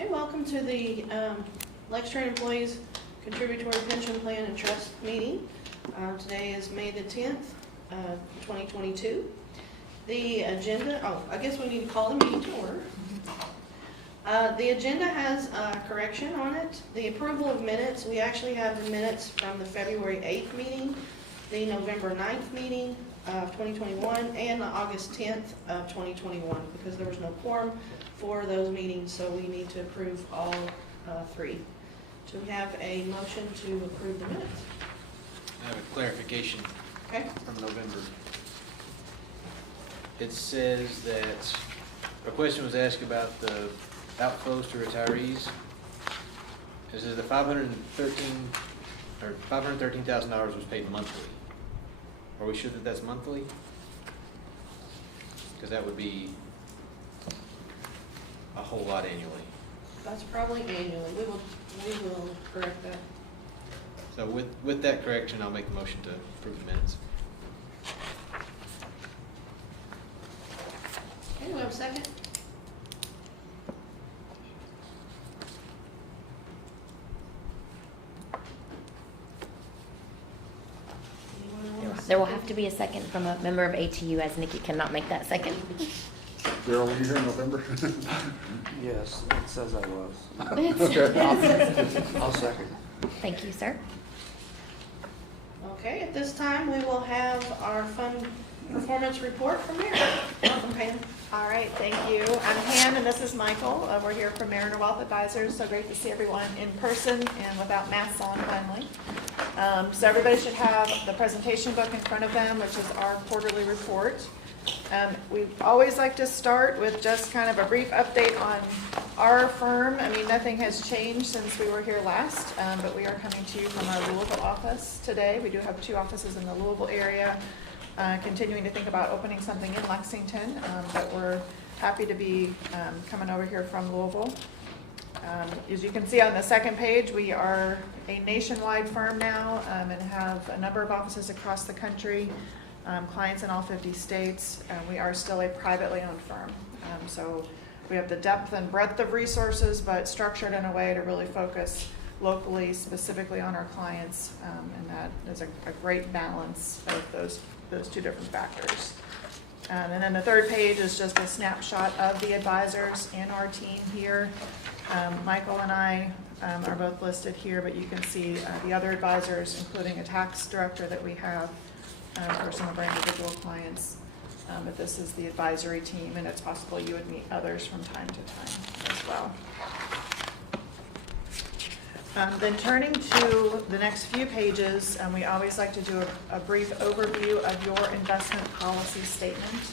Okay, welcome to the Lextran Employees Contributory Pension Plan and Trust meeting. Today is May the 10th, 2022. The agenda, I guess we need to call the meeting to order. The agenda has a correction on it. The approval of minutes, we actually have the minutes from the February 8th meeting, the November 9th meeting of 2021, and the August 10th of 2021, because there was no quorum for those meetings, so we need to approve all three. Do we have a motion to approve the minutes? I have a clarification Okay. from November. It says that a question was asked about the outflows to retirees. It says the $513,000 was paid monthly. Are we sure that that's monthly? Because that would be a whole lot annually. That's probably annually. We will correct that. So with that correction, I'll make the motion to approve the minutes. Okay, do we have a second? Anyone else? There will have to be a second from a member of ATU, as Nikki cannot make that second. Daryl, were you here in November? Yes, it says I was. Okay. I'll second. Thank you, sir. Okay, at this time, we will have our fund performance report from Mary. Welcome, Pam. All right, thank you. I'm Pam, and this is Michael. We're here from Mariner Wealth Advisors. So great to see everyone in person and without masks on finally. So everybody should have the presentation book in front of them, which is our quarterly report. We always like to start with just kind of a brief update on our firm. I mean, nothing has changed since we were here last, but we are coming to you from our Louisville office today. We do have 2 offices in the Louisville area. Continuing to think about opening something in Lexington, but we're happy to be coming over here from Louisville. As you can see on the second page, we are a nationwide firm now and have a number of offices across the country, clients in all 50 states. We are still a privately owned firm. So we have the depth and breadth of resources, but structured in a way to really focus locally, specifically on our clients, and that is a great balance of those 2 different factors. And then the third page is just a snapshot of the advisors in our team here. Michael and I are both listed here, but you can see the other advisors, including a tax director that we have for some of our individual clients. But this is the advisory team, and it's possible you would meet others from time to time as well. Then turning to the next few pages, we always like to do a brief overview of your investment policy statement.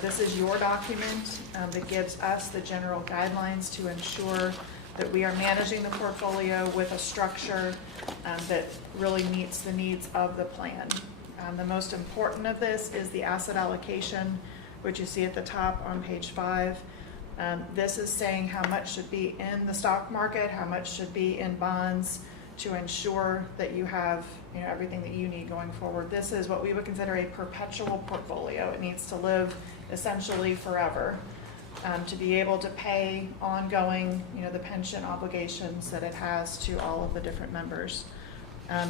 This is your document that gives us the general guidelines to ensure that we are managing the portfolio with a structure that really meets the needs of the plan. The most important of this is the asset allocation, which you see at the top on page 5. This is saying how much should be in the stock market, how much should be in bonds to ensure that you have everything that you need going forward. This is what we would consider a perpetual portfolio. It needs to live essentially forever to be able to pay ongoing the pension obligations that it has to all of the different members.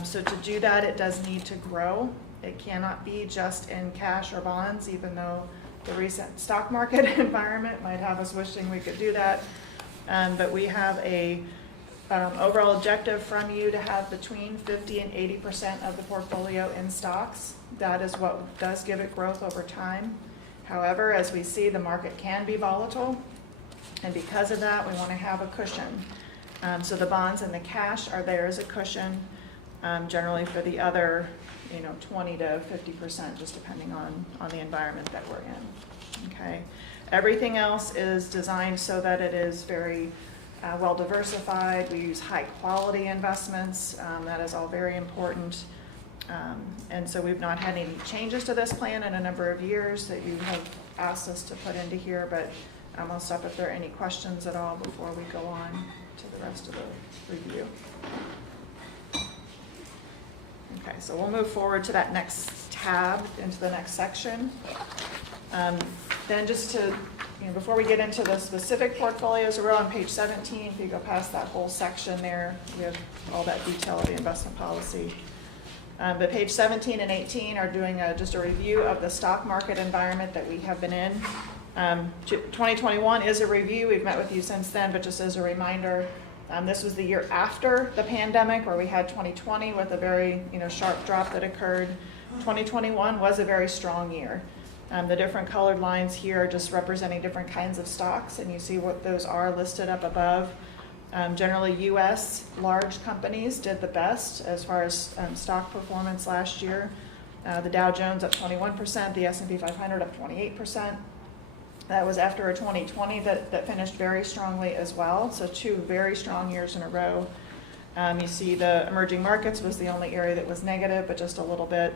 So to do that, it does need to grow. It cannot be just in cash or bonds, even though the recent stock market environment might have us wishing we could do that. But we have a overall objective from you to have between 50 and 80% of the portfolio in stocks. That is what does give it growth over time. However, as we see, the market can be volatile, and because of that, we want to have a cushion. So the bonds and the cash are there as a cushion, generally for the other 20 to 50%, just depending on the environment that we're in. Okay. Everything else is designed so that it is very well diversified. We use high quality investments. That is all very important. And so we've not had any changes to this plan in a number of years that you have asked us to put into here, but I'll stop if there are any questions at all before we go on to the rest of the review. Okay, so we'll move forward to that next tab, into the next section. Then just to before we get into the specific portfolios, we're on page 17. If you go past that whole section there, we have all that detail of the investment policy. But page 17 and 18 are doing just a review of the stock market environment that we have been in. 2021 is a review. We've met with you since then, but just as a reminder, this was the year after the pandemic, where we had 2020 with a very sharp drop that occurred. 2021 was a very strong year. The different colored lines here are just representing different kinds of stocks, and you see what those are listed up above. Generally, U.S. large companies did the best as far as stock performance last year. The Dow Jones up 21%, the S&P 500 up 28%. That was after a 2020 that finished very strongly as well, so 2 very strong years in a row. You see the emerging markets was the only area that was negative, but just a little bit.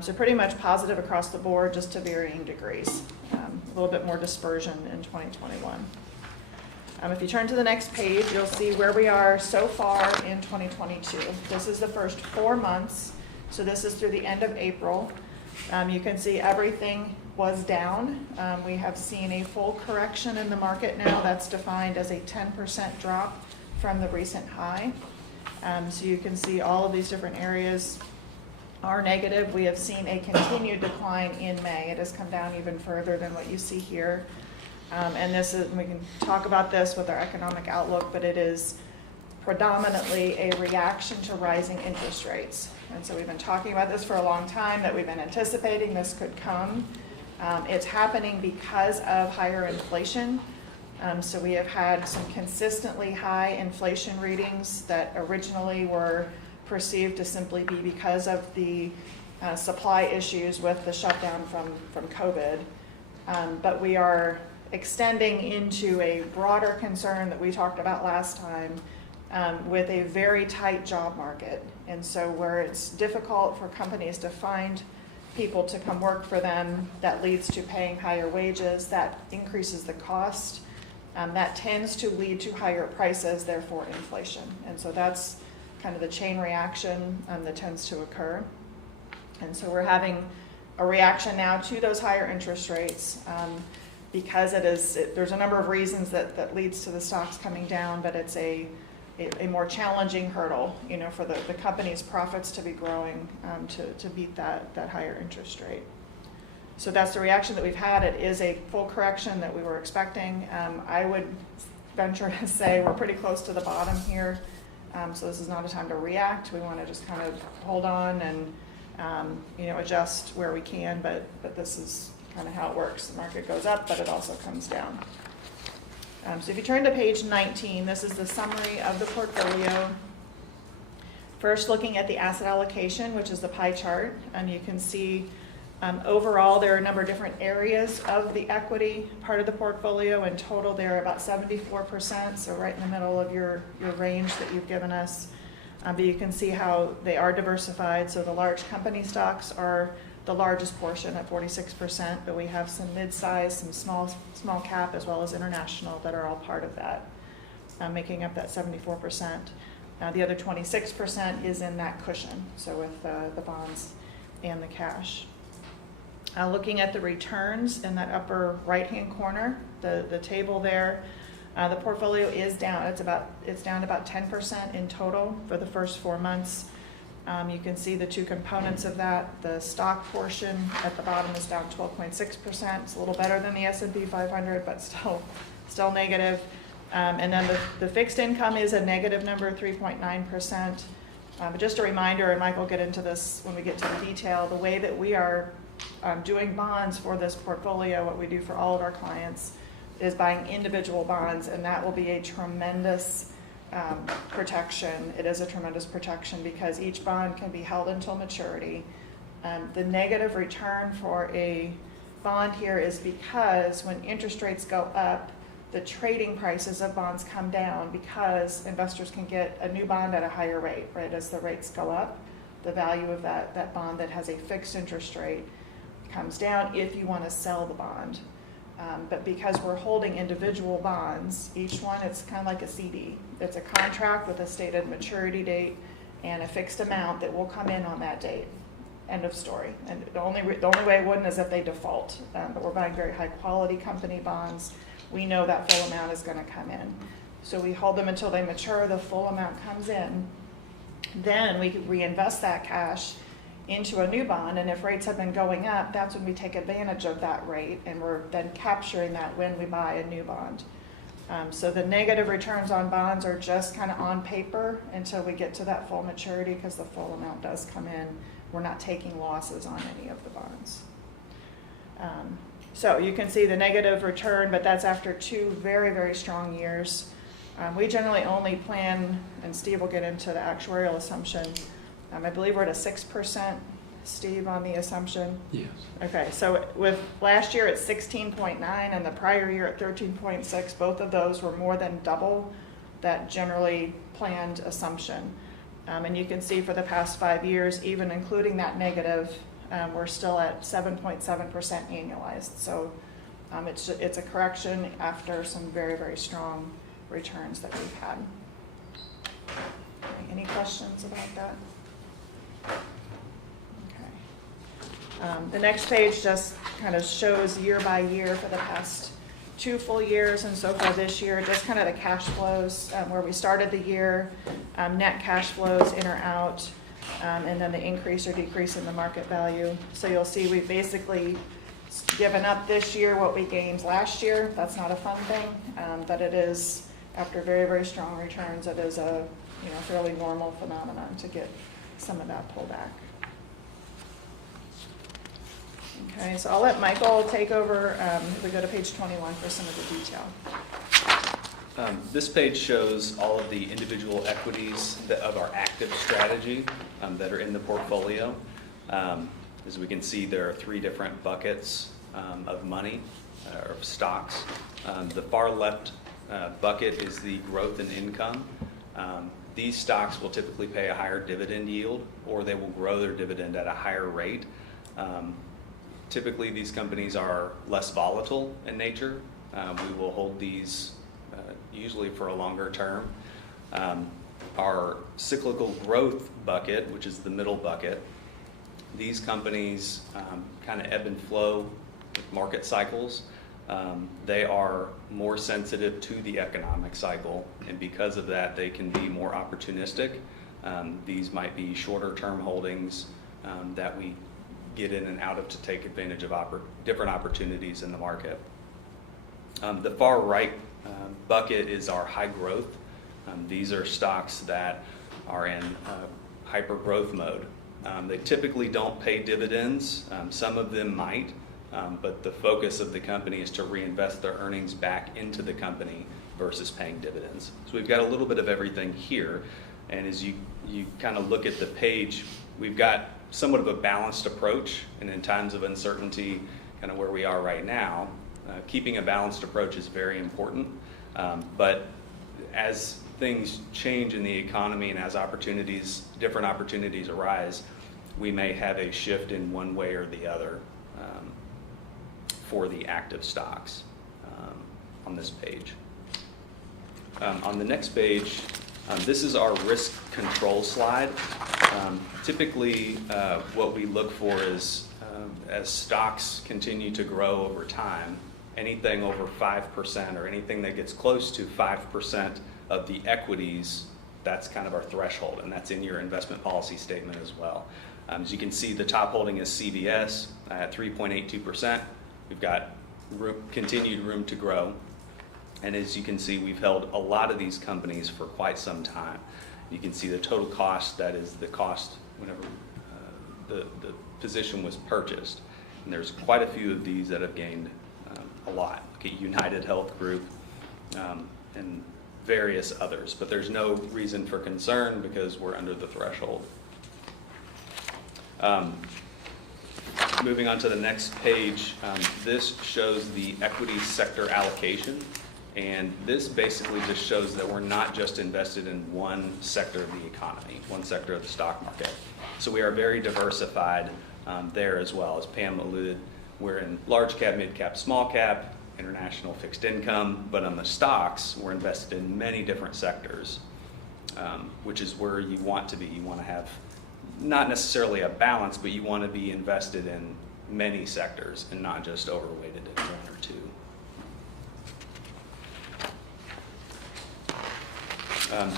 So pretty much positive across the board, just to varying degrees. A little bit more dispersion in 2021. If you turn to the next page, you'll see where we are so far in 2022. This is the first 4 months, so this is through the end of April. You can see everything was down. We have seen a full correction in the market now. That's defined as a 10% drop from the recent high. So you can see all of these different areas are negative. We have seen a continued decline in May. It has come down even further than what you see here. And we can talk about this with our economic outlook, but it is predominantly a reaction to rising interest rates. And so we've been talking about this for a long time, that we've been anticipating this could come. It's happening because of higher inflation. So we have had some consistently high inflation readings that originally were perceived to simply be because of the supply issues with the shutdown from COVID. But we are extending into a broader concern that we talked about last time, with a very tight job market. And so where it's difficult for companies to find people to come work for them, that leads to paying higher wages, that increases the cost. That tends to lead to higher prices, therefore inflation. And so that's kind of the chain reaction that tends to occur. And so we're having a reaction now to those higher interest rates, because there's a number of reasons that leads to the stocks coming down, but it's a more challenging hurdle, for the company's profits to be growing, to beat that higher interest rate. So that's the reaction that we've had. It is a full correction that we were expecting. I would venture to say we're pretty close to the bottom here. So this is not a time to react. We want to just kind of hold on and adjust where we can, but this is kind of how it works. The market goes up, but it also comes down. So if you turn to page 19, this is the summary of the portfolio. First, looking at the asset allocation, which is the pie chart, and you can see overall there are a number of different areas of the equity part of the portfolio. In total, they're about 74%, so right in the middle of your range that you've given us. But you can see how they are diversified. So the large company stocks are the largest portion at 46%, but we have some mid-size, some small cap, as well as international that are all part of that, making up that 74%. The other 26% is in that cushion, so with the bonds and the cash. Looking at the returns in that upper right-hand corner, the table there, the portfolio is down. It's down about 10% in total for the first 4 months. You can see the 2 components of that. The stock portion at the bottom is down 12.6%. It's a little better than the S&P 500, but still negative. And then the fixed income is a negative number, 3.9%. But just a reminder, and Mike will get into this when we get to the detail, the way that we are doing bonds for this portfolio, what we do for all of our clients, is buying individual bonds, and that will be a tremendous protection. It is a tremendous protection because each bond can be held until maturity. The negative return for a bond here is because when interest rates go up, the trading prices of bonds come down because investors can get a new bond at a higher rate, right? As the rates go up, the value of that bond that has a fixed interest rate comes down if you want to sell the bond. But because we're holding individual bonds, each one, it's kind of like a CD. It's a contract with a stated maturity date and a fixed amount that will come in on that date. End of story. And the only way it wouldn't is if they default. But we're buying very high quality company bonds. We know that full amount is going to come in. So we hold them until they mature, the full amount comes in. Then we could reinvest that cash into a new bond, and if rates have been going up, that's when we take advantage of that rate, and we're then capturing that when we buy a new bond. So the negative returns on bonds are just kind of on paper until we get to that full maturity, because the full amount does come in. We're not taking losses on any of the bonds. So you can see the negative return, but that's after 2 very, very strong years. We generally only plan, and Steve will get into the actuarial assumption. I believe we're at a 6%, Steve, on the assumption. Yes. Okay, so with last year at 16.9 and the prior year at 13.6, both of those were more than double that generally planned assumption. And you can see for the past 5 years, even including that negative, we're still at 7.7% annualized. So it's a correction after some very, very strong returns that we've had. Any questions about that? Okay. The next page just kind of shows year by year for the past 2 full years and so far this year, just kind of the cash flows, where we started the year, net cash flows in or out, and then the increase or decrease in the market value. So you'll see we've basically given up this year what we gained last year. That's not a fun thing, but it is, after very, very strong returns, it is a fairly normal phenomenon to get some of that pullback. Okay, so I'll let Michael take over if we go to page 21 for some of the detail. This page shows all of the individual equities of our active strategy that are in the portfolio. As we can see, there are 3 different buckets of money, or stocks. The far left bucket is the growth in income. These stocks will typically pay a higher dividend yield, or they will grow their dividend at a higher rate. Typically, these companies are less volatile in nature. We will hold these usually for a longer term. Our cyclical growth bucket, which is the middle bucket, these companies kind of ebb and flow with market cycles. They are more sensitive to the economic cycle, and because of that, they can be more opportunistic. These might be shorter term holdings that we get in and out of to take advantage of different opportunities in the market. The far right bucket is our high growth. These are stocks that are in hyper growth mode. They typically don't pay dividends. Some of them might, but the focus of the company is to reinvest their earnings back into the company versus paying dividends. So we've got a little bit of everything here. And as you kind of look at the page, we've got somewhat of a balanced approach, and in times of uncertainty, kind of where we are right now, keeping a balanced approach is very important. But as things change in the economy and as different opportunities arise, we may have a shift in one way or the other for the active stocks on this page. On the next page, this is our risk control slide. Typically, what we look for is as stocks continue to grow over time, anything over 5% or anything that gets close to 5% of the equities, that's kind of our threshold, and that's in your investment policy statement as well. As you can see, the top holding is CVS at 3.82%. We've got continued room to grow. And as you can see, we've held a lot of these companies for quite some time. You can see the total cost, that is the cost whenever the position was purchased. And there's quite a few of these that have gained a lot. Look at United Health Group and various others. But there's no reason for concern because we're under the threshold. Moving on to the next page, this shows the equity sector allocation. And this basically just shows that we're not just invested in one sector of the economy, one sector of the stock market. So we are very diversified there as well. As Pam alluded, we're in large cap, mid cap, small cap, international fixed income, but on the stocks, we're invested in many different sectors, which is where you want to be. You want to have not necessarily a balance, but you want to be invested in many sectors and not just overweighted in one or two.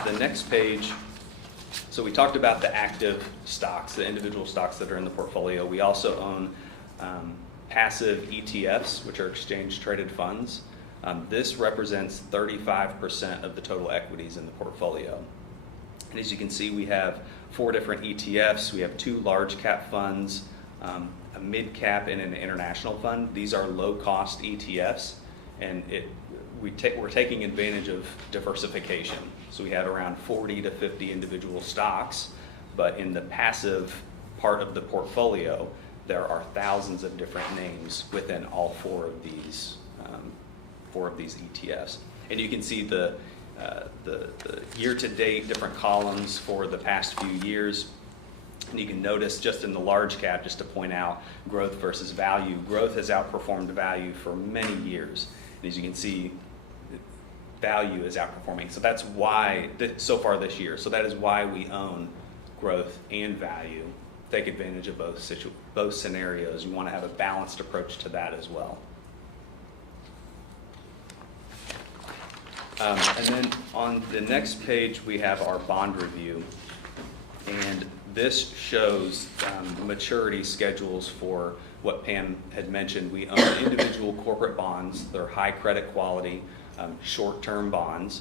The next page, so we talked about the active stocks, the individual stocks that are in the portfolio. We also own passive ETFs, which are exchange traded funds. This represents 35% of the total equities in the portfolio. And as you can see, we have 4 different ETFs. We have 2 large cap funds, a mid cap, and an international fund. These are low cost ETFs, and we're taking advantage of diversification. So we have around 40 to 50 individual stocks, but in the passive part of the portfolio, there are thousands of different names within all 4 of these ETFs. And you can see the year-to-date different columns for the past few years. And you can notice just in the large cap, just to point out growth versus value, growth has outperformed value for many years. And as you can see, value is outperforming. So that's why, so far this year, so that is why we own growth and value. Take advantage of both scenarios. You want to have a balanced approach to that as well. And then on the next page, we have our bond review. And this shows maturity schedules for what Pam had mentioned. We own individual corporate bonds. They're high credit quality, short-term bonds.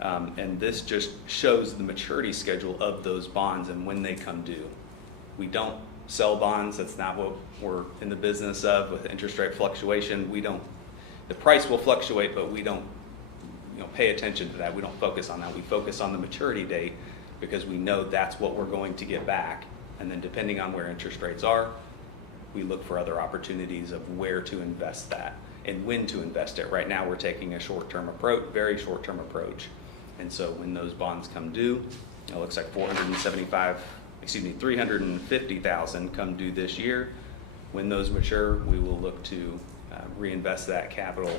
And this just shows the maturity schedule of those bonds and when they come due. We don't sell bonds. That's not what we're in the business of with interest rate fluctuation. The price will fluctuate, but we don't pay attention to that. We don't focus on that. We focus on the maturity date because we know that's what we're going to get back. And then depending on where interest rates are, we look for other opportunities of where to invest that and when to invest it. Right now we're taking a short-term approach, very short-term approach. And so when those bonds come due, it looks like 350,000 come due this year. When those mature, we will look to reinvest that capital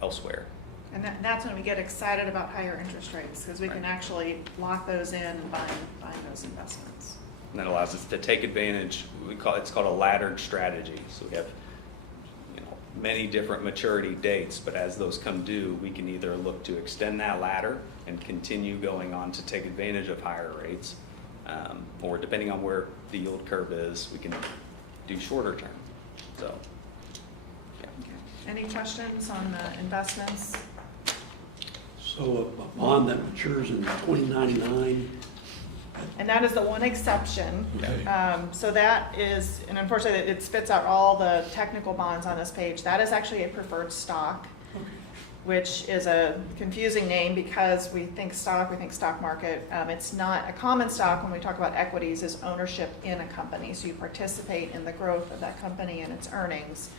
elsewhere. And that's when we get excited about higher interest rates, because we can actually lock those in and buy those investments. And that allows us to take advantage, it's called a laddered strategy. So we have many different maturity dates, but as those come due, we can either look to extend that ladder and continue going on to take advantage of higher rates, or depending on where the yield curve is, we can do shorter term. So, yeah. Okay. Any questions on the investments? So a bond that matures in 2099. And that is the one exception. Okay. So that is, and unfortunately it spits out all the technical bonds on this page. That is actually a preferred stock, which is a confusing name because we think stock market. It's not a common stock. When we talk about equities, is ownership in a company. So you participate in the growth of that company and its earnings.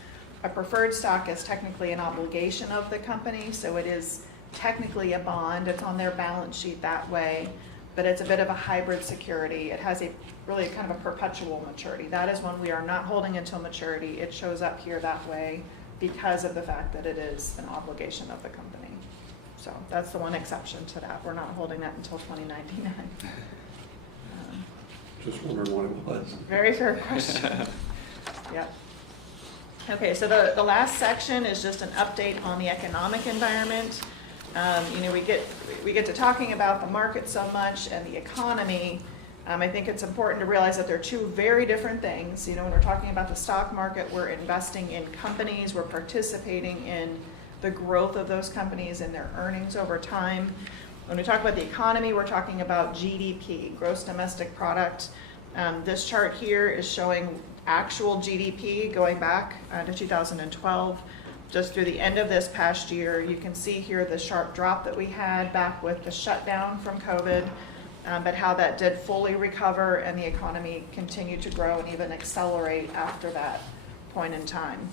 A preferred stock is technically an obligation of the company. So it is technically a bond. It's on their balance sheet that way, but it's a bit of a hybrid security. It has really kind of a perpetual maturity. That is when we are not holding until maturity. It shows up here that way because of the fact that it is an obligation of the company. So that's the one exception to that. We're not holding that until 2099. Just wondering what it was. Very fair question. Yep. Okay, so the last section is just an update on the economic environment. We get to talking about the market so much and the economy. I think it's important to realize that they're 2 very different things. When we're talking about the stock market, we're investing in companies, we're participating in the growth of those companies and their earnings over time. When we talk about the economy, we're talking about GDP, gross domestic product. This chart here is showing actual GDP going back to 2012. Just through the end of this past year, you can see here the sharp drop that we had back with the shutdown from COVID, but how that did fully recover and the economy continued to grow and even accelerate after that point in time.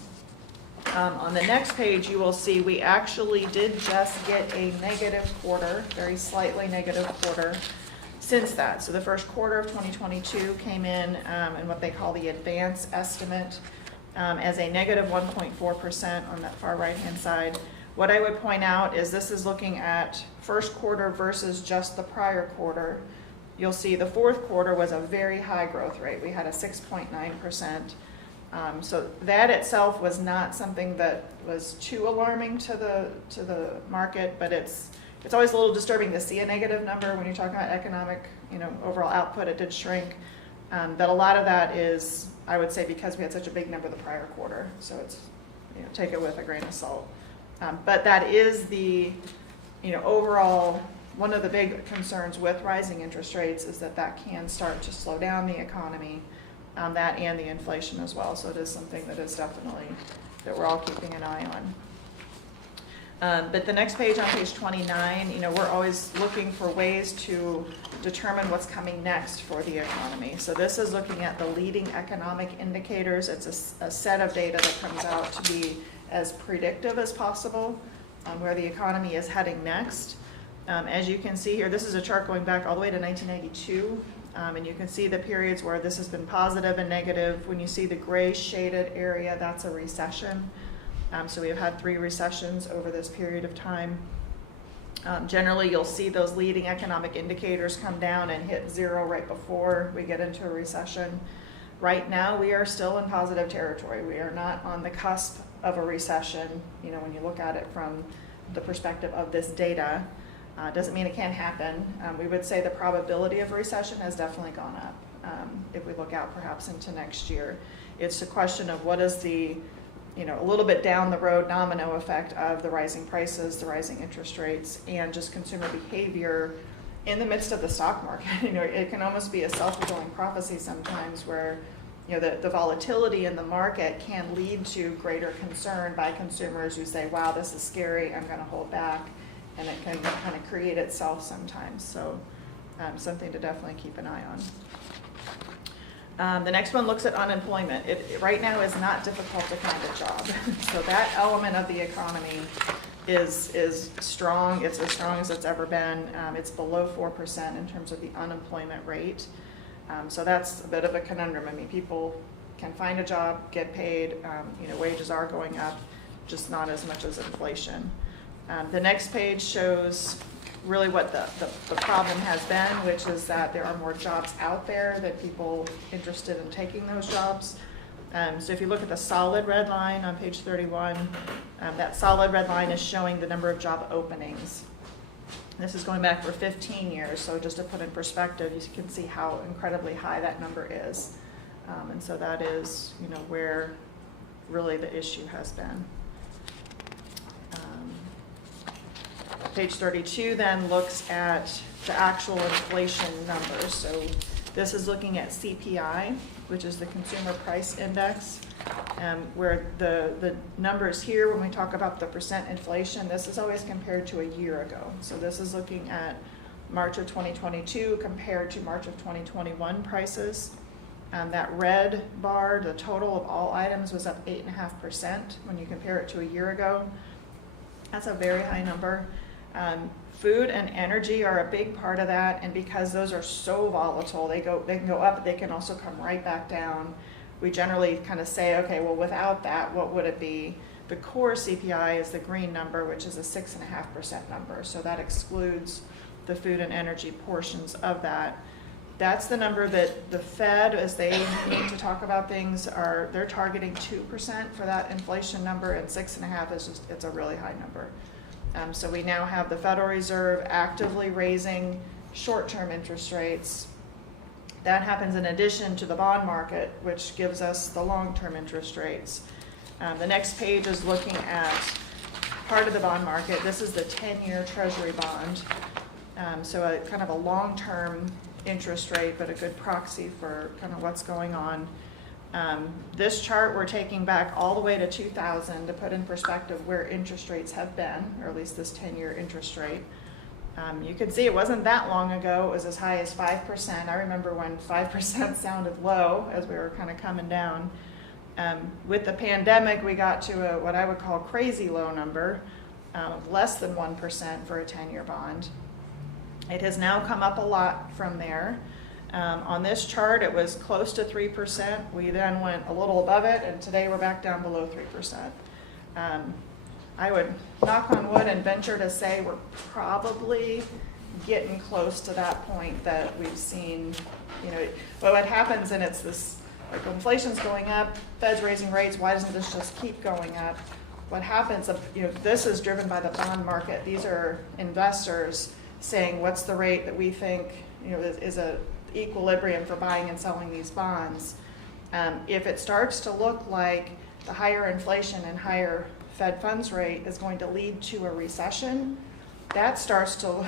On the next page, you will see we actually did just get a negative quarter, very slightly negative quarter since that. So the first quarter of 2022 came in what they call the advance estimate, as a negative 1.4% on that far right-hand side. What I would point out is this is looking at first quarter versus just the prior quarter. you'll see the fourth quarter was a very high growth rate. We had a 6.9%. So that itself was not something that was too alarming to the market, but it's always a little disturbing to see a negative number when you're talking about economic, overall output. It did shrink. But a lot of that is, I would say, because we had such a big number the prior quarter. So it's, take it with a grain of salt. But that is the, overall, one of the big concerns with rising interest rates is that can start to slow down the economy, that and the inflation as well. So it is something that is definitely, that we're all keeping an eye on. But the next page, on page 29, we're always looking for ways to determine what's coming next for the economy. So this is looking at the leading economic indicators. It's a set of data that comes out to be as predictive as possible on where the economy is heading next. As you can see here, this is a chart going back all the way to 1992. And you can see the periods where this has been positive and negative. When you see the gray shaded area, that's a recession. So we've had 3 recessions over this period of time. Generally, you'll see those leading economic indicators come down and hit 0 right before we get into a recession. Right now, we are still in positive territory. We are not on the cusp of a recession, when you look at it from the perspective of this data. Doesn't mean it can't happen. We would say the probability of a recession has definitely gone up if we look out perhaps into next year. It's a question of what is the, a little bit down the road domino effect of the rising prices, the rising interest rates, and just consumer behavior in the midst of the stock market. It can almost be a self-fulfilling prophecy sometimes where, the volatility in the market can lead to greater concern by consumers who say, wow, this is scary, I'm going to hold back. And it can kind of create itself sometimes. So something to definitely keep an eye on. The next one looks at unemployment. It right now is not difficult to find a job. So that element of the economy is strong. It's as strong as it's ever been. It's below 4% in terms of the unemployment rate. So that's a bit of a conundrum. I mean, people can find a job, get paid, wages are going up, just not as much as inflation. The next page shows really what the problem has been, which is that there are more jobs out there than people interested in taking those jobs. So if you look at the solid red line on page 31, that solid red line is showing the number of job openings. This is going back for 15 years, so just to put in perspective, you can see how incredibly high that number is. And so that is, where really the issue has been. Page 32 then looks at the actual inflation numbers. So this is looking at CPI, which is the Consumer Price Index, where the numbers here, when we talk about the percent inflation, this is always compared to a year ago. So this is looking at March of 2022 compared to March of 2021 prices. That red bar, the total of all items, was up 8.5% when you compare it to a year ago. That's a very high number. Food and energy are a big part of that, and because those are so volatile, they can go up, but they can also come right back down. We generally kind of say, okay, well, without that, what would it be? The core CPI is the green number, which is a 6.5% number. So that excludes the food and energy portions of that. That's the number that the Fed, as they need to talk about things, they're targeting 2% for that inflation number, and 6.5 is just, it's a really high number. So we now have the Federal Reserve actively raising short-term interest rates. That happens in addition to the bond market, which gives us the long-term interest rates. The next page is looking at part of the bond market. This is the 10-year Treasury bond. So a kind of a long-term interest rate, but a good proxy for kind of what's going on. This chart we're taking back all the way to 2000 to put in perspective where interest rates have been, or at least this 10-year interest rate. You can see it wasn't that long ago. It was as high as 5%. I remember when 5% sounded low as we were kind of coming down. With the pandemic, we got to what I would call crazy low number, less than 1% for a 10-year bond. It has now come up a lot from there. On this chart, it was close to 3%. We then went a little above it, and today we're back down below 3%. I would knock on wood and venture to say we're probably getting close to that point that we've seen, but what happens, and it's this, like, inflation's going up, Fed's raising rates, why doesn't this just keep going up? What happens, this is driven by the bond market. These are investors saying, what's the rate that we think, is a equilibrium for buying and selling these bonds? If it starts to look like the higher inflation and higher Fed funds rate is going to lead to a recession, that starts to,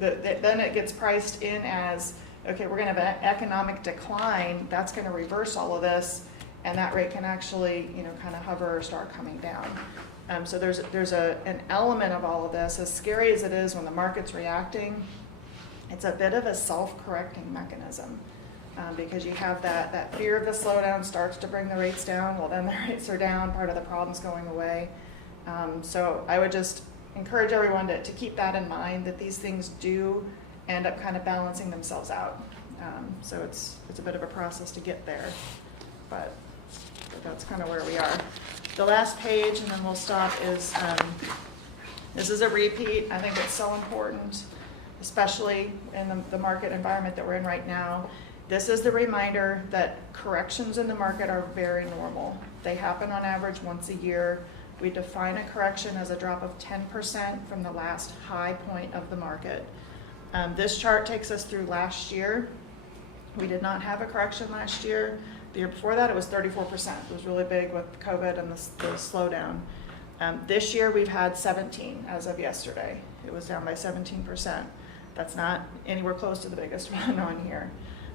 then it gets priced in as, okay, we're going to have an economic decline, that's going to reverse all of this, and that rate can actually, kind of hover or start coming down. So there's an element of all of this, as scary as it is when the market's reacting, it's a bit of a self-correcting mechanism. Because you have that fear of the slowdown starts to bring the rates down, well then the rates are down, part of the problem's going away. So I would just encourage everyone to keep that in mind, that these things do end up kind of balancing themselves out. So it's a bit of a process to get there, but that's kind of where we are. The last page, and then we'll stop, is this is a repeat. I think it's so important, especially in the market environment that we're in right now. This is the reminder that corrections in the market are very normal. They happen on average once a year. We define a correction as a drop of 10% from the last high point of the market. This chart takes us through last year. We did not have a correction last year. The year before that, it was 34%. It was really big with COVID and the slowdown. This year, we've had 17 as of yesterday. It was down by 17%. That's not anywhere close to the biggest one on here.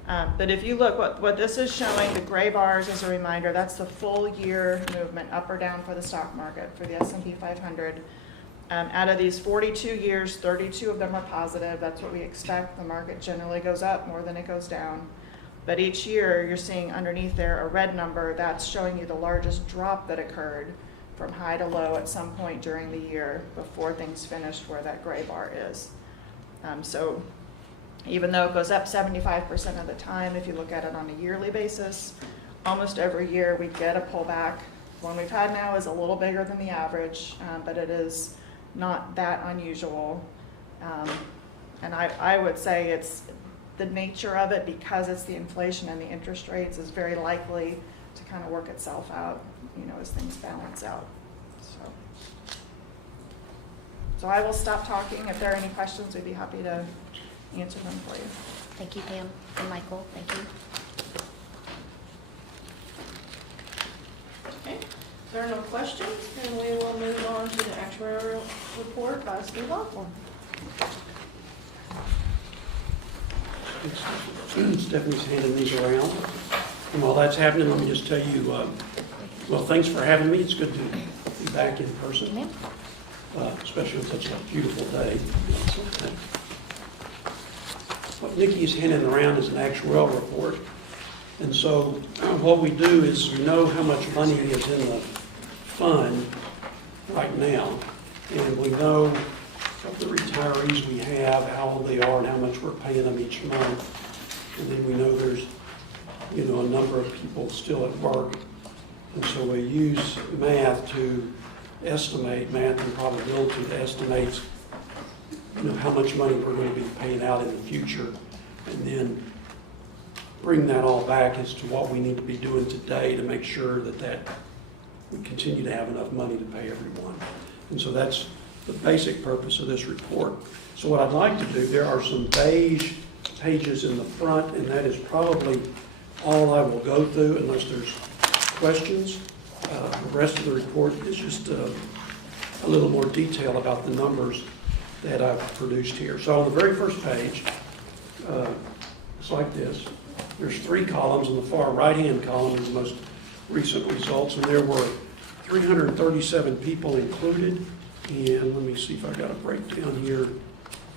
But if you look, what this is showing, the gray bars as a reminder, that's the full year movement up or down for the stock market, for the S&P 500. Out of these 42 years, 32 of them are positive. That's what we expect. The market generally goes up more than it goes down. But each year, you're seeing underneath there a red number. That's showing you the largest drop that occurred from high to low at some point during the year before things finished where that gray bar is. So even though it goes up 75% of the time, if you look at it on a yearly basis, almost every year we get a pullback. The one we've had now is a little bigger than the average, but it is not that unusual. And I would say it's the nature of it, because it's the inflation and the interest rates, is very likely to kind of work itself out, as things balance out. So I will stop talking. If there are any questions, we'd be happy to answer them for you. Thank you, Pam and Michael. Thank you. Okay, if there are no questions, then we will move on to the actuarial report by Steve Osborne. Stephanie's handing these around. And while that's happening, let me just tell you, well, thanks for having me. It's good to be back in person, especially on such a beautiful day. What Nikki is handing around is an actuarial report. And so what we do is we know how much money is in the fund right now. And we know of the retirees we have, how old they are, and how much we're paying them each month. And then we know there's, a number of people still at work. And so we use math and probability to estimate, how much money we're going to be paying out in the future, and then bring that all back as to what we need to be doing today to make sure that we continue to have enough money to pay everyone. And so that's the basic purpose of this report. So what I'd like to do, there are some beige pages in the front, and that is probably all I will go through unless there's questions. The rest of the report is just a little more detail about the numbers that I've produced here. So on the very first page, it's like this. There's 3 columns. In the far right-hand column is the most recent results, and there were 337 people included. And let me see if I got a breakdown here.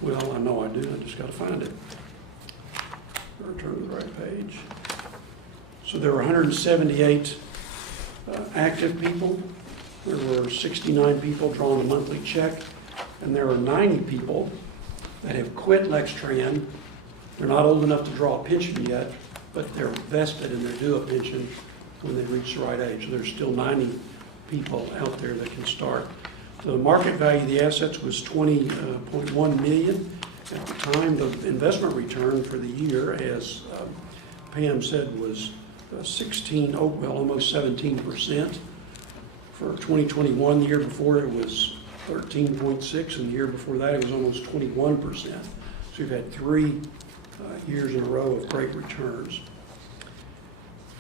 Well, I know I do. I just got to find it. Return to the right page. So there were 178 active people. There were 69 people drawing a monthly check. And there are 90 people that have quit Lextran. They're not old enough to draw a pension yet, but they're vested and they're due a pension when they reach the right age. So there's still 90 people out there that can start. So the market value of the assets was $20.1 million. At the time, the investment return for the year, as Pam said, was 16, almost 17%. For 2021, the year before, it was 13.6, and the year before that, it was almost 21%. So we've had 3 years in a row of great returns.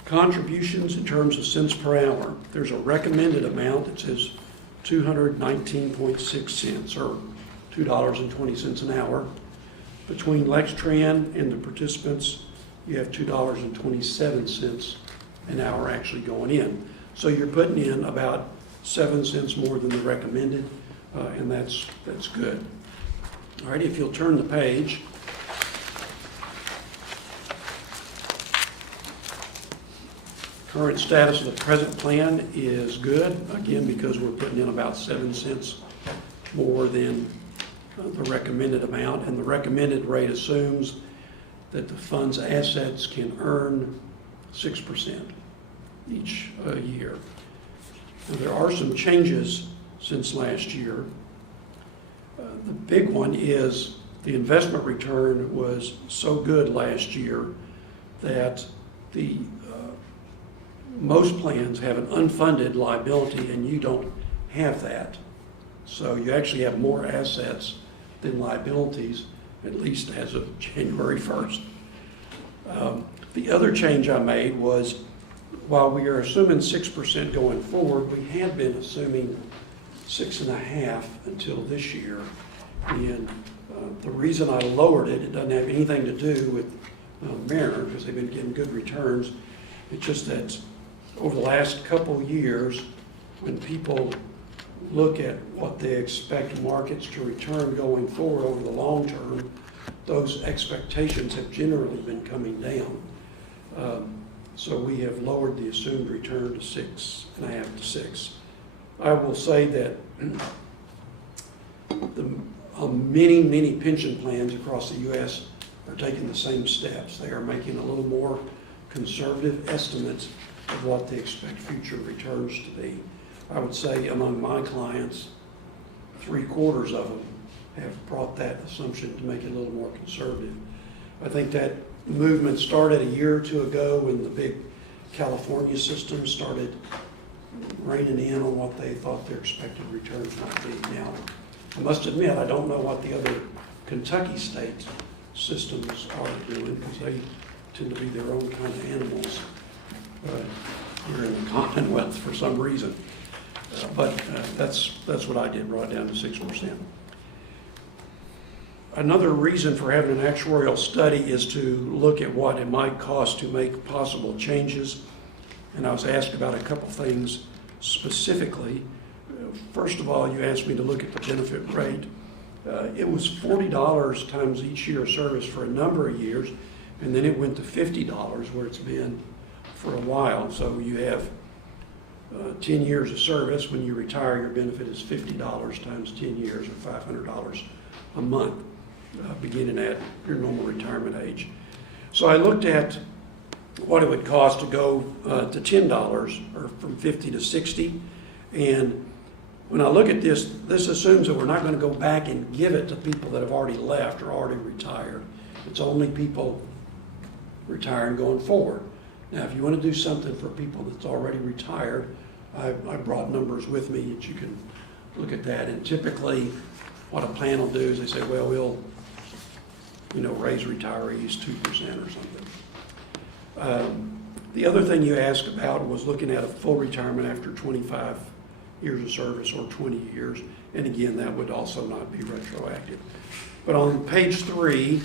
Contributions in terms of cents per hour. There's a recommended amount that says 219.6 cents, or $2.20 an hour. Between Lextran and the participants, you have $2.27 an hour actually going in. So you're putting in about 7 cents more than the recommended, and that's good. All right, if you'll turn the page. Current status of the present plan is good, again, because we're putting in about 7 cents more than the recommended amount, and the recommended rate assumes that the fund's assets can earn 6% each year. Now, there are some changes since last year. The big one is the investment return was so good last year that the most plans have an unfunded liability, and you don't have that. So you actually have more assets than liabilities, at least as of January 1st. The other change I made was, while we are assuming 6% going forward, we had been assuming 6.5% until this year. And the reason I lowered it, it doesn't have anything to do with Mariner, because they've been getting good returns. It's just that over the last couple years, when people look at what they expect markets to return going forward over the long term, those expectations have generally been coming down. So we have lowered the assumed return to 6.5 to 6. I will say that many pension plans across the U.S. are taking the same steps. They are making a little more conservative estimates of what they expect future returns to be. I would say among my clients, 3/4 of them have brought that assumption to make it a little more conservative. I think that movement started a year or two ago when the big California system started reining in on what they thought their expected returns might be. Now, I must admit, I don't know what the other Kentucky state systems are doing, because they tend to be their own kind of animals. Here in the Commonwealth for some reason. But that's what I did, brought it down to 6%. Another reason for having an actuarial study is to look at what it might cost to make possible changes. And I was asked about a couple things specifically. First of all, you asked me to look at the benefit rate. It was $40 times each year of service for a number of years, and then it went to $50 where it's been for a while. So you have 10 years of service. When you retire, your benefit is $50 times 10 years, or $500 a month, beginning at your normal retirement age. So I looked at what it would cost to go to $10, or from 50 to 60. And when I look at this, this assumes that we're not going to go back and give it to people that have already left or already retired. It's only people retiring going forward. Now, if you want to do something for people that's already retired, I brought numbers with me that you can look at that. And typically, what a plan will do is they say, well, we'll, raise retirees 2% or something. The other thing you asked about was looking at a full retirement after 25 years of service or 20 years. And again, that would also not be retroactive. But on page 3,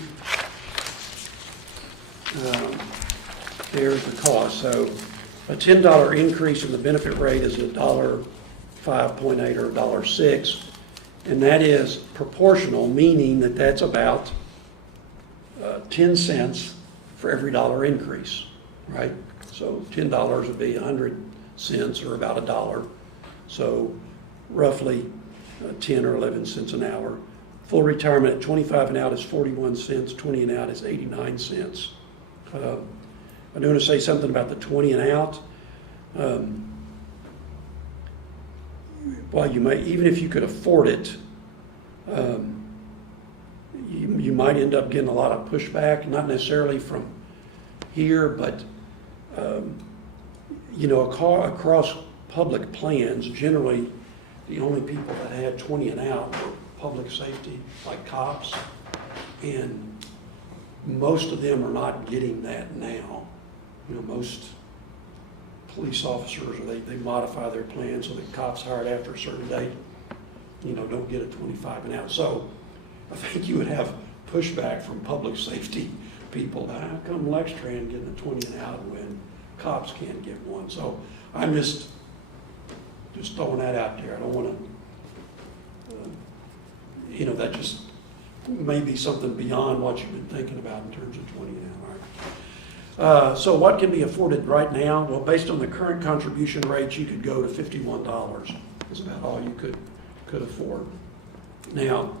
there's the cost. So a $10 increase in the benefit rate is $1.5.8 or $1.6, and that is proportional, meaning that that's about 10 cents for every dollar increase, right? So $10 would be 100 cents, or about $1. So roughly 10 or 11 cents an hour. Full retirement at 25 and out is 41 cents, 20 and out is 89 cents. I do want to say something about the 20 and out. While you may, even if you could afford it, you might end up getting a lot of pushback, not necessarily from here, but, across public plans, generally, the only people that had 20 and out were public safety, like cops, and most of them are not getting that now. Most police officers, or they modify their plan so that cops hired after a certain date, don't get a 25 and out. So I think you would have pushback from public safety people. How come Lextran getting a 20 and out when cops can't get one? So I'm just throwing that out there. I don't want to, that just may be something beyond what you've been thinking about in terms of 20 and out. All right. So what can be afforded right now? Well, based on the current contribution rates, you could go to $51. Is about all you could afford. Now,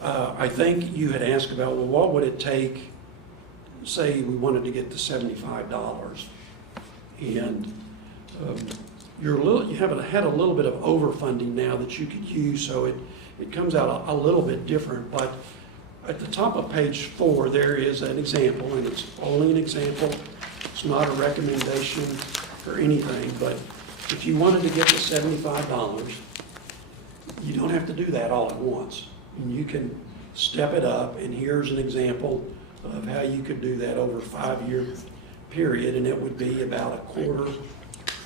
I think you had asked about, well, what would it take, say we wanted to get to $75, and you had a little bit of overfunding now that you could use, so it comes out a little bit different. But at the top of page 4, there is an example, and it's only an example. It's not a recommendation or anything, but if you wanted to get to $75, you don't have to do that all at once. And you can step it up, and here's an example of how you could do that over a 5-year period, and it would be about a quarter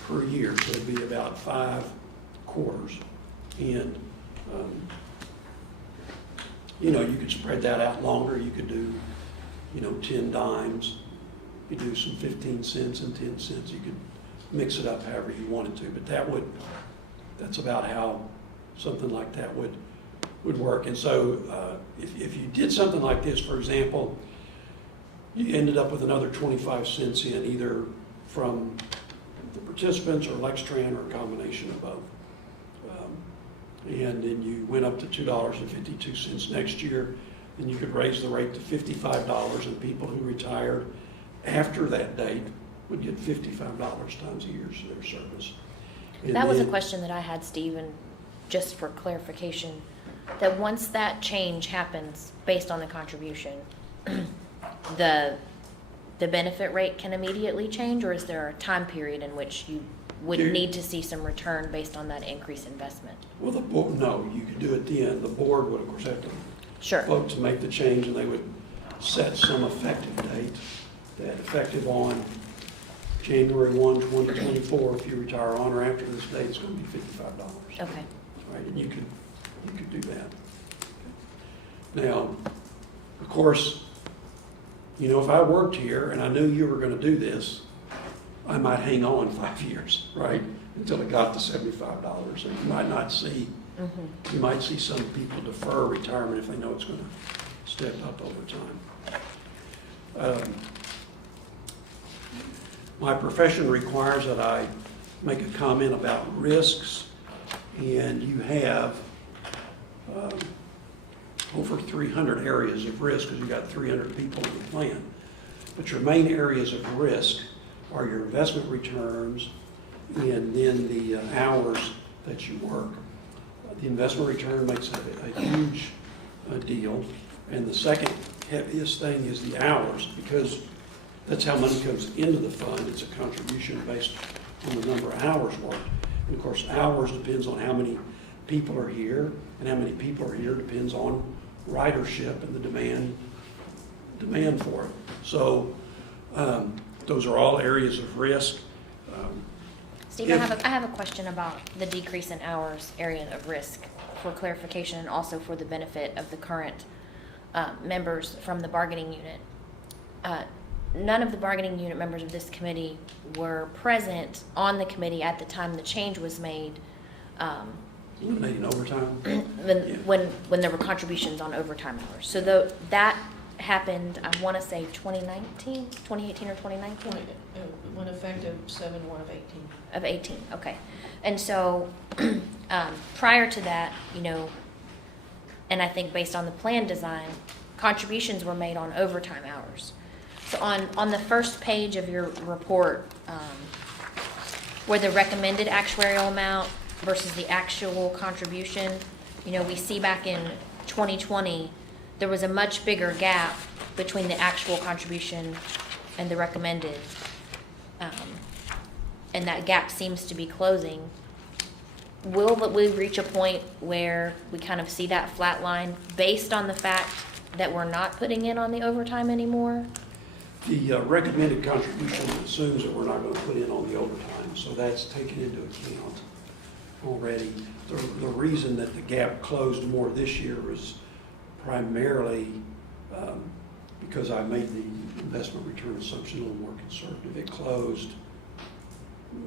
per year, so it'd be about 5 quarters. And, you could spread that out longer. You could do, 10 dimes. You could do some 15 cents and 10 cents. You could mix it up however you wanted to, but that's about how something like that would work. And so if you did something like this, for example, you ended up with another 25 cents in, either from the participants or Lextran or a combination of both. And then you went up to $2.52 next year, then you could raise the rate to $55, and people who retired after that date would get $55 times a year for their service. And That was a then- question that I had, Stephen, just for clarification, that once that change happens based on the contribution, the benefit rate can immediately change, or is there a time period in which you would There- need to see some return based on that increased investment? Well, the board, no, you could do it then. The board would, of course, have to Sure. vote to make the change, and they would set some effective date, that effective on January 1, 2024. If you retire on or after this date, it's going to be $55. Okay. Right, and you could do that. Now, of course, if I worked here and I knew you were going to do this, I might hang on 5 years, right, until it got to $75. So you might not see, you might see some people defer retirement if they know it's going to step up over time. My profession requires that I make a comment about risks, and you have over 300 areas of risk because you've got 300 people in the plan. But your main areas of risk are your investment returns and then the hours that you work. The investment return makes a huge deal. And the second heaviest thing is the hours, because that's how money comes into the fund. It's a contribution based on the number of hours worked. And of course, hours depends on how many people are here, and how many people are here depends on ridership and the demand for it. So those are all areas of risk. Steve, I have a question about the decrease in hours area of risk for clarification, and also for the benefit of the current members from the bargaining unit. None of the bargaining unit members of this committee were present on the committee at the time the change was made. Eliminating overtime. When there were contributions on overtime hours. So that happened, I want to say 2018 or 2019? Went effective 7/1 of 18. Of 18, okay. And so prior to that, and I think based on the plan design, contributions were made on overtime hours. So on the first page of your report, where the recommended actuarial amount versus the actual contribution, we see back in 2020 there was a much bigger gap between the actual contribution and the recommended. And that gap seems to be closing. Will we reach a point where we kind of see that flat line based on the fact that we're not putting in on the overtime anymore? The recommended contribution assumes that we're not going to put in on the overtime, so that's taken into account already. The reason that the gap closed more this year is primarily because I made the investment return assumption a little more conservative. It closed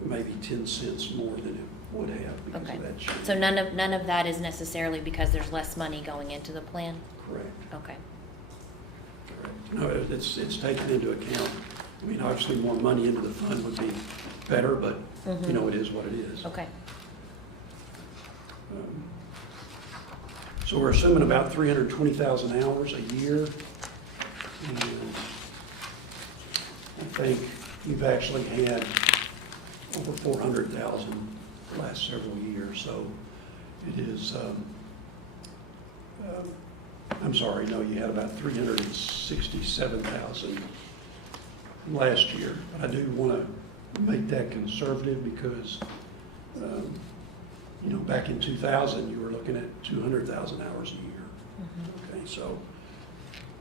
maybe 10 cents more than it would have because Okay. of that change. So none of that is necessarily because there's less money going into the plan? Correct. Okay. Correct. No, it's taken into account. I mean, obviously, more money into the fund would be better, but, you know, it is what it is. Okay. So we're assuming about 320,000 hours a year. And I think you've actually had over 400,000 the last several years, so it is, I'm sorry, no, you had about 367,000 last year. But I do want to make that conservative because, you know, back in 2000, you were looking at 200,000 hours a year. Okay, so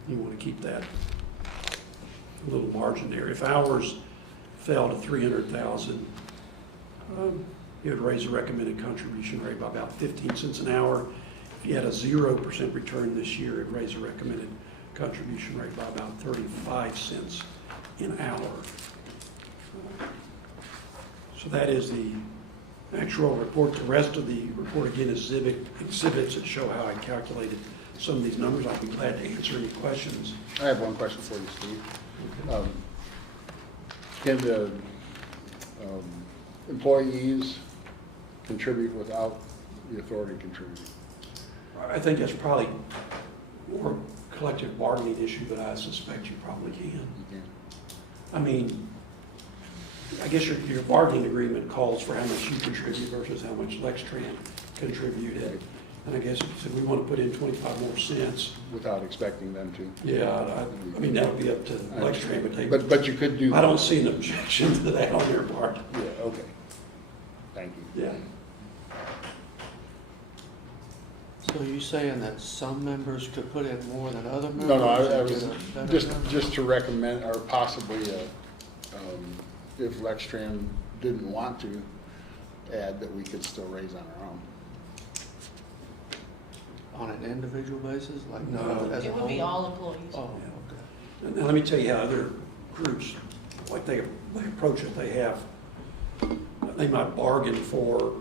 you want to keep that a little margin there. If hours fell to 300,000, it would raise the recommended contribution rate by about 15 cents an hour. If you had a 0% return this year, it'd raise the recommended contribution rate by about 35 cents an hour. So that is the actual report. The rest of the report, again, is exhibits that show how I calculated some of these numbers. I'll be glad to answer any questions. I have one question for you, Steve. Can the employees contribute without the authority contributing? I think that's probably more collective bargaining issue, but I suspect you probably can. You can. I mean, I guess your bargaining agreement calls for how much you contribute versus how much Lextran contributed. And I guess if you said we want to put in 25 more cents. Without expecting them to? Yeah, I mean, that would be up to Lextran, but they. But you could do. I don't see an objection to that on their part. Yeah, okay. Thank you. Yeah. So are you saying that some members could put in more than other members? No, I and was get a better number? just to recommend, or possibly, if Lextran didn't want to add, that we could still raise on our own. On an individual basis, like No. not as a It would be whole? all employees. Oh, okay. Now, let me tell you how other groups, like they approach it. They might bargain for,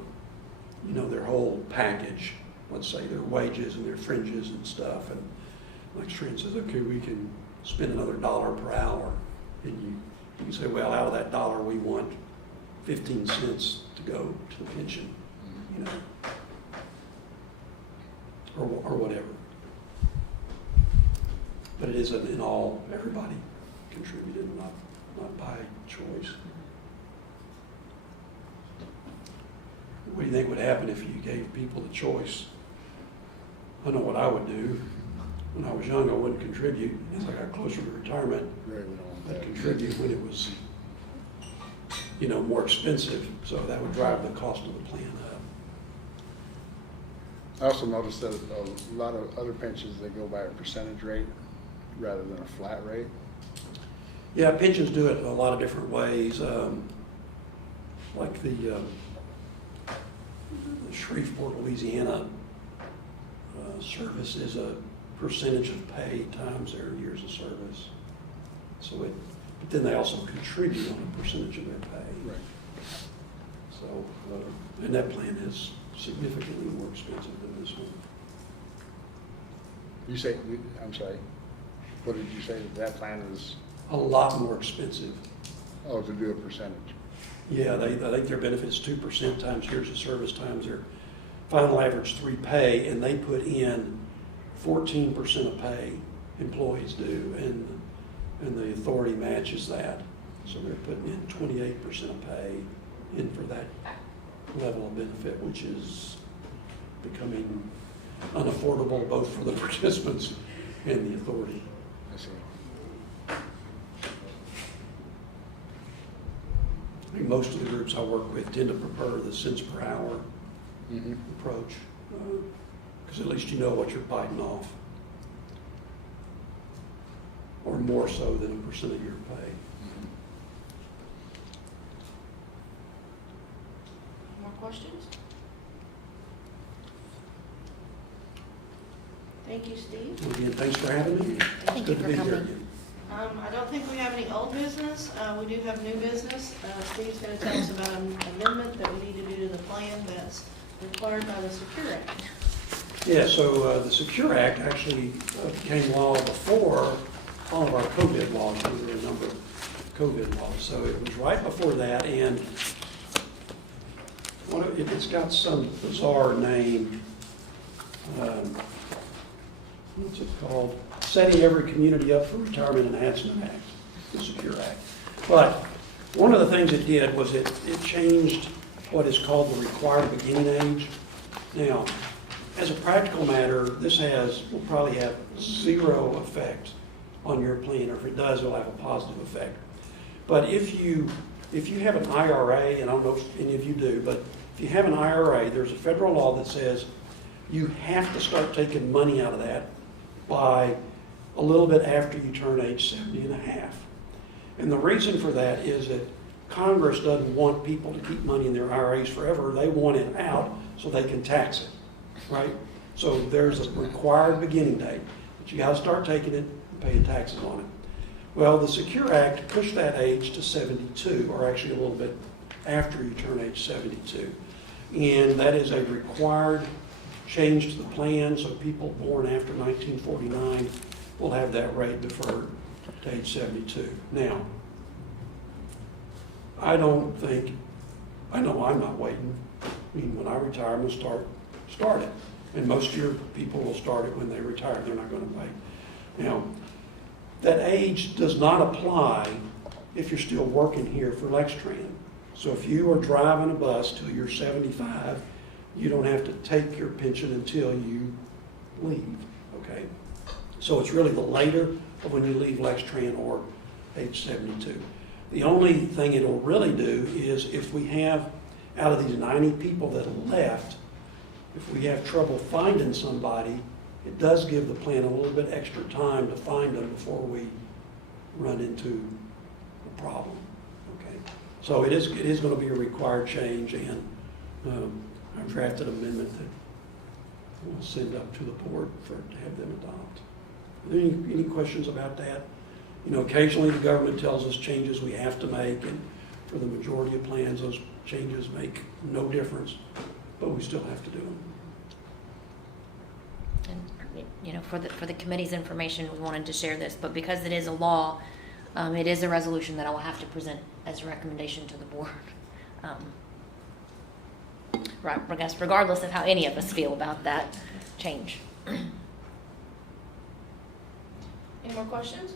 you know, their whole package. Let's say their wages and their fringes and stuff. And Lextran says, okay, we can spend another $1 per hour. And you can say, well, out of that $1, we want 15 cents to go to the pension, you know, or whatever. But it isn't in all, everybody contributed, not by choice. What do you think would happen if you gave people the choice? I know what I would do. When I was young, I wouldn't contribute. As I got closer to retirement, Right, we don't want I'd that. contribute when it was, you know, more expensive. So that would drive the cost of the plan up. I also noticed that a lot of other pensions, they go by a percentage rate rather than a flat rate. Yeah, pensions do it a lot of different ways. Like the Shreveport, Louisiana service is a percentage of pay times their years of service. So but then they also contribute on a percentage of their pay. Right. So, and that plan is significantly more expensive than this one. You say, I'm sorry, what did you say, that plan is, A lot more expensive. oh, to do a percentage? Yeah, I think their benefit's 2% times years of service times their final average 3 pay, and they put in 14% of pay, employees do, and the authority matches that. So they're putting in 28% of pay in for that level of benefit, which is becoming unaffordable both for the participants and the authority. I see. I think most of the groups I work with tend to prefer the cents per hour Mhm. approach, because at least you know what you're biting off, or more so than a percent of your pay. More questions? Thank you, Steve. Well, again, thanks for having me. Thank you Good to for be here coming. again. I don't think we have any old business. We do have new business. Steve's gonna tell us about an amendment that we need to do to the plan that's required by the Secure Act. Yeah, so the Secure Act actually became law before all of our COVID laws. There were a number of COVID laws, so it was right before that, and it's got some bizarre name. What's it called? Setting Every Community Up for Retirement Enhancement Act, the Secure Act. But one of the things it did was it changed what is called the required beginning age. Now, as a practical matter, this will probably have zero effect on your plan, or if it does, it'll have a positive effect. But if you have an IRA, and I don't know if any of you do, but if you have an IRA, there's a federal law that says you have to start taking money out of that by a little bit after you turn age 70 and a half. And the reason for that is that Congress doesn't want people to keep money in their IRAs forever. They want it out so they can tax it, right? So there's a required beginning date, but you gotta start taking it and paying taxes on it. Well, the Secure Act pushed that age to 72, or actually a little bit after you turn age 72. And that is a required change to the plan, so people born after 1949 will have that rate deferred to age 72. Now, I know I'm not waiting. I mean, when I retire, I'm gonna start it. And most of your people will start it when they retire. They're not gonna wait. Now, that age does not apply if you're still working here for Lextran. So if you are driving a bus till you're 75, you don't have to take your pension until you leave, okay? So it's really the later of when you leave Lextran or age 72. The only thing it'll really do is if we have, out of these 90 people that left, if we have trouble finding somebody, it does give the plan a little bit extra time to find them before we run into a problem, okay? So it is going to be a required change, and I've drafted an amendment that we'll send up to the board to have them adopt. Are there any questions about that? You know, occasionally the government tells us changes we have to make, and for the majority of plans, those changes make no difference, but we still have to do them. And, you know, for the committee's information, we wanted to share this, but because it is a law, it is a resolution that I will have to present as a recommendation to the board. Right, I guess regardless of how any of us feel about that change. Any more questions?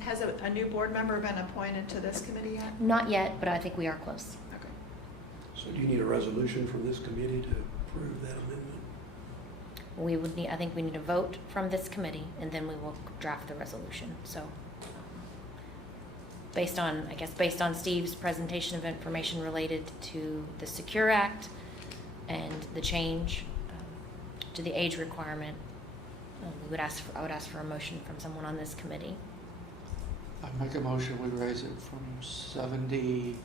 Has a new board member been appointed to this committee yet? Not yet, but I think we are close. Okay. So do you need a resolution from this committee to approve that amendment? We would need, I think we need a vote from this committee, and then we will draft the resolution, so. Based on Steve's presentation of information related to the Secure Act and the change to the age requirement, I would ask for a motion from someone on this committee. I make a motion, we raise it from 70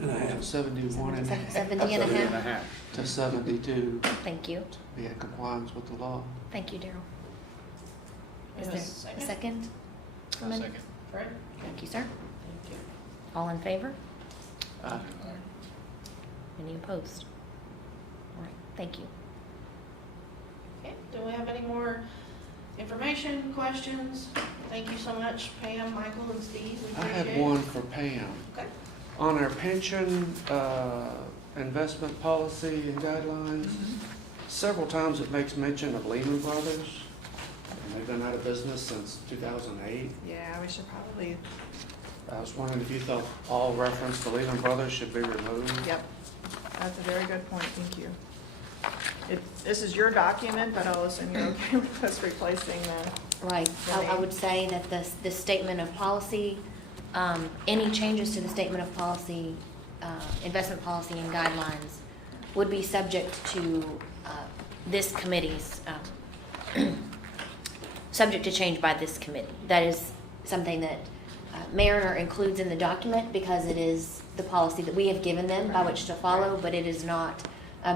And I have 71 and a half 70 and a 70 and a half. half. to 72 Thank you. to be in compliance with the law. Thank you, Daryl. Is And a there a second? second? I'll second. Fred? Thank you, sir. Thank you. All in favor? Aye. Any opposed? All right, thank you. Okay, do we have any more information, questions? Thank you so much, Pam, Michael, and Steve. We I had appreciate it. one for Pam. Okay. On our pension investment policy and guidelines, several times it makes mention of Lehman Brothers. And they've been out of business since 2008. Yeah, we should probably, I was wondering if you thought all reference to Lehman Brothers should be removed? yep. That's a very good point, thank you. This is your document, but I'll assume you're okay with us replacing the, Right, I would say that the statement of policy, any changes to the statement of policy, investment policy and guidelines would be subject to this committee's, subject to change by this committee. That is something that Mariner includes in the document because it is the policy that we have given them by which to follow, but it is not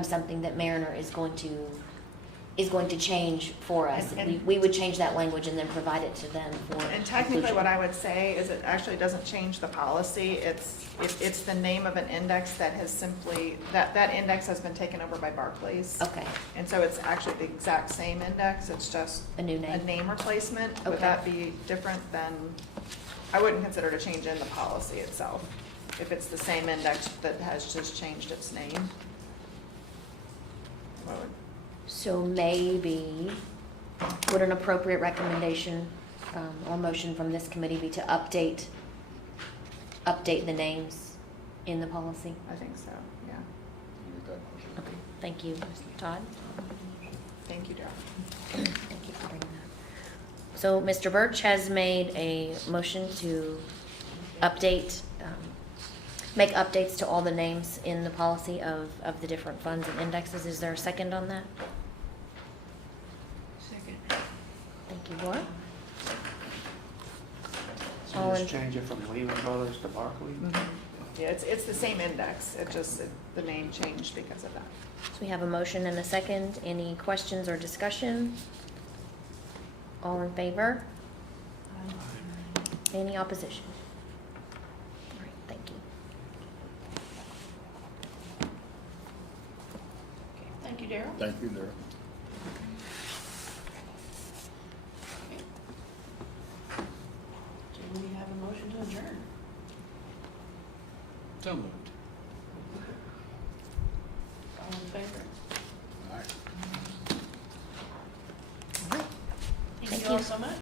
something that Mariner is going to change for us. We would change that language and then provide it to them for and technically inclusion. what I would say is it actually doesn't change the policy. It's the name of an index that has simply, that index has been taken over by Barclays. Okay, And so it's actually the exact same index, it's just a new a name. name replacement. Okay. Would that be different than, I wouldn't consider it a change in the policy itself, if it's the same index that has just changed its name. What would- So maybe, would an appropriate recommendation or motion from this committee be to update the names in the policy? I think so, yeah. Make that motion. Okay, thank you, Mr. Todd. Thank you, Darrell. Thank you for bringing that. So Mr. Birch has made a motion to update, make updates to all the names in the policy of the different funds and indexes. Is there a second on that? Second. Thank you, Laura. So All in- just change it from Lehman Brothers to Barclays? Yeah, it's the same index, the name changed because of that. So we have a motion and a second. Any questions or discussion? All in favor? Any opposition? All right, thank you. Okay, thank you, Darrell. Thank you, Darrell. Do we have a motion to adjourn? So moved. All in favor? All right. All right. Thank Thank you all you. so much.